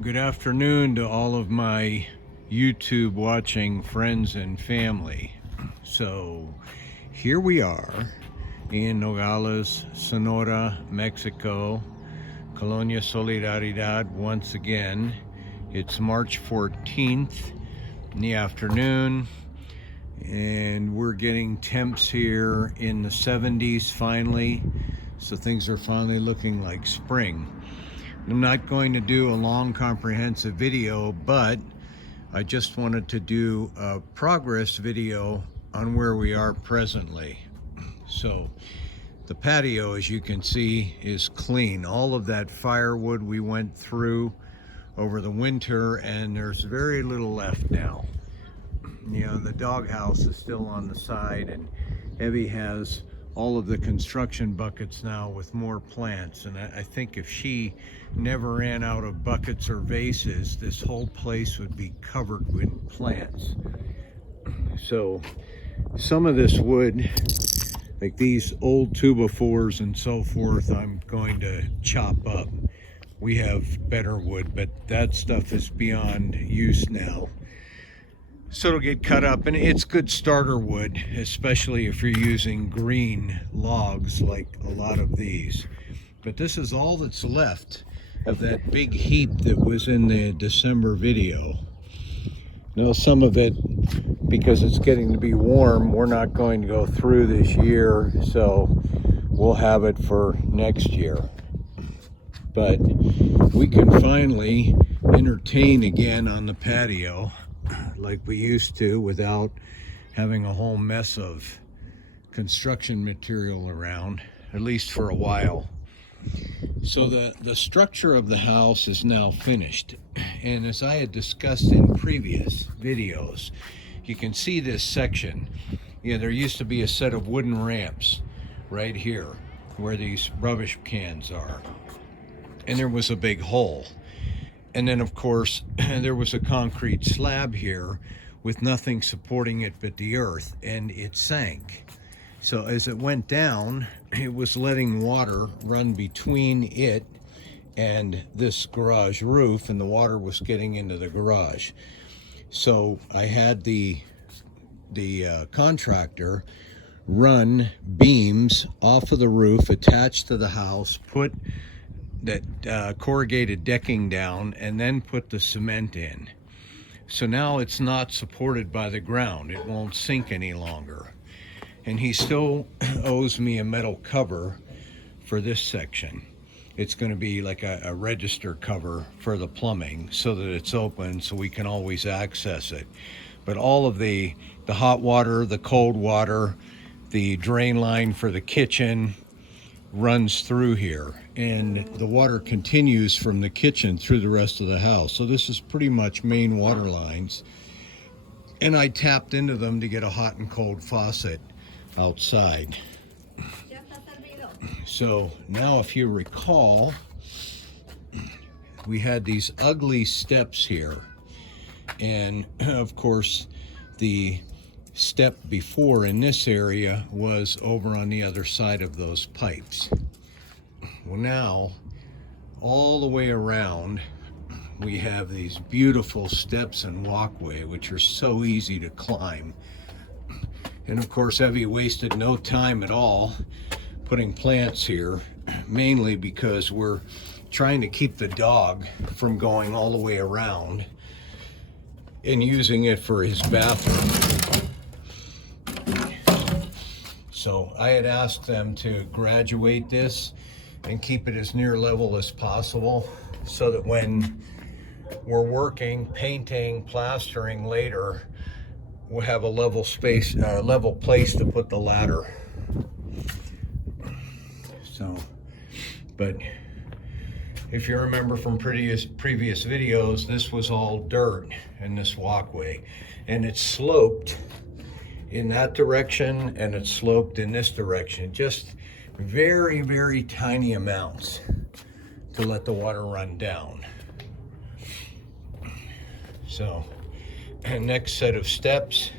Good afternoon to all of my YouTube watching friends and family. So here we are in Nogales, Sonora, Mexico, Colonia Solidaridad once again. It's March 14th in the afternoon, and we're getting temps here in the 70s finally. So things are finally looking like spring. I'm not going to do a long comprehensive video, but I just wanted to do a progress video on where we are presently. So the patio, as you can see, is clean. All of that firewood we went through over the winter, and there's very little left now. You know, the doghouse is still on the side, and Evie has all of the construction buckets now with more plants, and I think if she never ran out of buckets or vases, this whole place would be covered with plants. So some of this wood, like these old 2x4s and so forth, I'm going to chop up. We have better wood, but that stuff is beyond use now. So it'll get cut up, and it's good starter wood, especially if you're using green logs like a lot of these. But this is all that's left of that big heap that was in the December video. Now some of it, because it's getting to be warm, we're not going to go through this year, so we'll have it for next year. But we can finally entertain again on the patio like we used to, without having a whole mess of construction material around, at least for a while. So the structure of the house is now finished, and as I had discussed in previous videos, you can see this section. Yeah, there used to be a set of wooden ramps right here where these rubbish cans are, and there was a big hole. And then, of course, there was a concrete slab here with nothing supporting it but the earth, and it sank. So as it went down, it was letting water run between it and this garage roof, and the water was getting into the garage. So I had the contractor run beams off of the roof attached to the house, put that corrugated decking down, and then put the cement in. So now it's not supported by the ground. It won't sink any longer. And he still owes me a metal cover for this section. It's going to be like a register cover for the plumbing so that it's open so we can always access it. But all of the hot water, the cold water, the drain line for the kitchen runs through here, and the water continues from the kitchen through the rest of the house. So this is pretty much main water lines, and I tapped into them to get a hot and cold faucet outside. So now, if you recall, we had these ugly steps here, and of course the step before in this area was over on the other side of those pipes. Well, now all the way around we have these beautiful steps and walkway, which are so easy to climb. And of course Evie wasted no time at all putting plants here, mainly because we're trying to keep the dog from going all the way around and using it for his bathroom. So I had asked them to graduate this and keep it as near level as possible so that when we're working, painting, plastering later, we'll have a level space, level place to put the ladder. So, but if you remember from previous videos, this was all dirt in this walkway, and it's sloped in that direction and it's sloped in this direction, just very, very tiny amounts to let the water run down. So next set of steps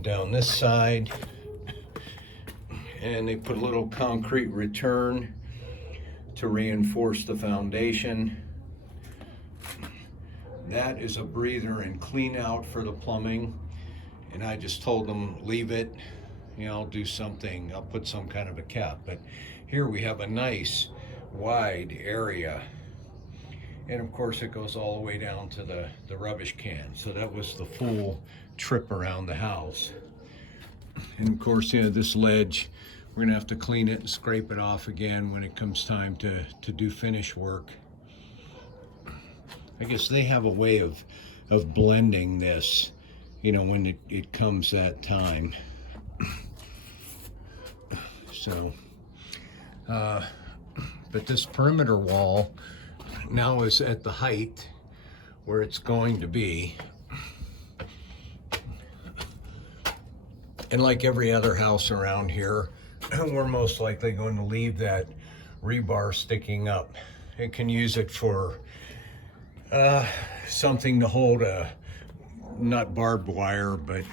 down this side, and they put a little concrete return to reinforce the foundation. That is a breather and clean out for the plumbing. And I just told them, leave it. You know, I'll do something. I'll put some kind of a cap. But here we have a nice wide area. And of course it goes all the way down to the rubbish can. So that was the full trip around the house. And of course, you know, this ledge, we're gonna have to clean it and scrape it off again when it comes time to do finish work. I guess they have a way of blending this, you know, when it comes that time. So, but this perimeter wall now is at the height where it's going to be. And like every other house around here, we're most likely going to leave that rebar sticking up. It can use it for something to hold not barbed wire, but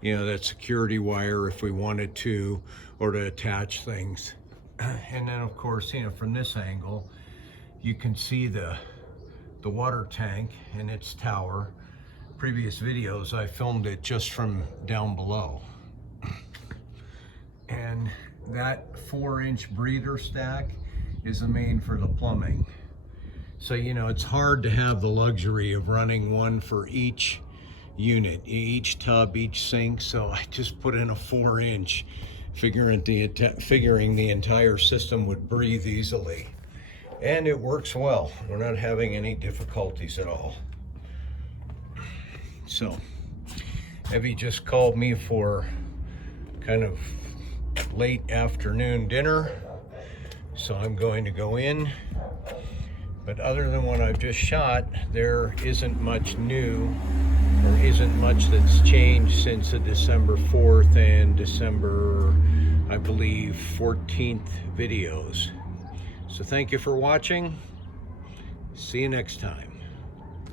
you know, that security wire if we wanted to, or to attach things. And then of course, you know, from this angle, you can see the water tank and its tower. Previous videos, I filmed it just from down below. And that 4-inch breather stack is the main for the plumbing. So, you know, it's hard to have the luxury of running one for each unit, each tub, each sink. So I just put in a 4-inch, figuring the entire system would breathe easily. And it works well. We're not having any difficulties at all. So, Evie just called me for kind of late afternoon dinner. So I'm going to go in. But other than what I've just shot, there isn't much new, or isn't much that's changed since the December 4th and December, I believe, 14th videos. So thank you for watching. See you next time.